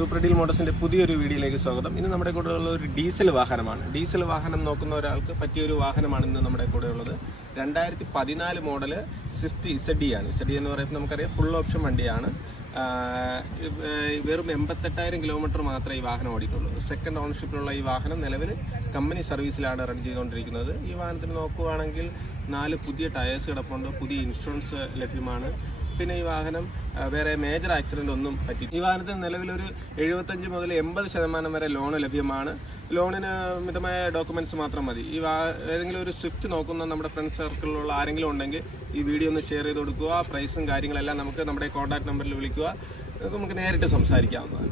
Super deal മോട്ടോഴ്സിൻ്റെ പുതിയൊരു വീഡിയോയിലേക്ക് സ്വാഗതം. ഇന്ന് നമ്മുടെ കൂടെ ഉള്ള ഒരു ഡീസൽ വാഹനമാണ്. ഡീസൽ വാഹനം നോക്കുന്ന ഒരാൾക്ക് പറ്റിയൊരു വാഹനമാണ് ഇന്ന് നമ്മുടെ കൂടെ ഉള്ളത്. 2014 മോഡൽ സ്വിഫ്റ്റ് ZD ആണ്. ZD എന്ന് പറയുമ്പോൾ നമുക്കറിയാം ഫുൾ ഓപ്ഷൻ വണ്ടിയാണ്. വെറും 88,000 കിലോമീറ്റർ മാത്രമേ ഈ വാഹനം ഓടിയിട്ടുള്ളൂ. സെക്കൻഡ് ഓണർഷിപ്പിലുള്ള ഈ വാഹനം നിലവിൽ കമ്പനി സർവീസിലാണ് റൺ ചെയ്തുകൊണ്ടിരിക്കുന്നത്. ഈ വാഹനത്തിന് നോക്കുകയാണെങ്കിൽ 4 പുതിയ ടയേഴ്സ് കിടപ്പുണ്ട്, പുതിയ ഇൻഷുറൻസ് ലഭ്യമാണ്. പിന്നെ ഈ വാഹനം വേറെ മേജർ ആക്സിഡൻ്റ് ഒന്നും പറ്റി. ഈ വാഹനത്തിന് നിലവിലൊരു 75 മുതൽ 80% വരെ ലോൺ ലഭ്യമാണ്. ലോണിന് മിതമായ ഡോക്യുമെൻറ്റ്സ് മാത്രം മതി. ഏതെങ്കിലും ഒരു സ്വിഫ്റ്റ് നോക്കുന്ന നമ്മുടെ ഫ്രണ്ട് സർക്കിളിലുള്ള ആരെങ്കിലും ഉണ്ടെങ്കിൽ ഈ വീഡിയോ ഒന്ന് ഷെയർ ചെയ്ത് കൊടുക്കുക. പ്രൈസും കാര്യങ്ങളെല്ലാം നമുക്ക് നമ്മുടെ കോൺടാക്ട് നമ്പറിൽ വിളിക്കുക, നമുക്ക് നേരിട്ട് സംസാരിക്കാവുന്നതാണ്.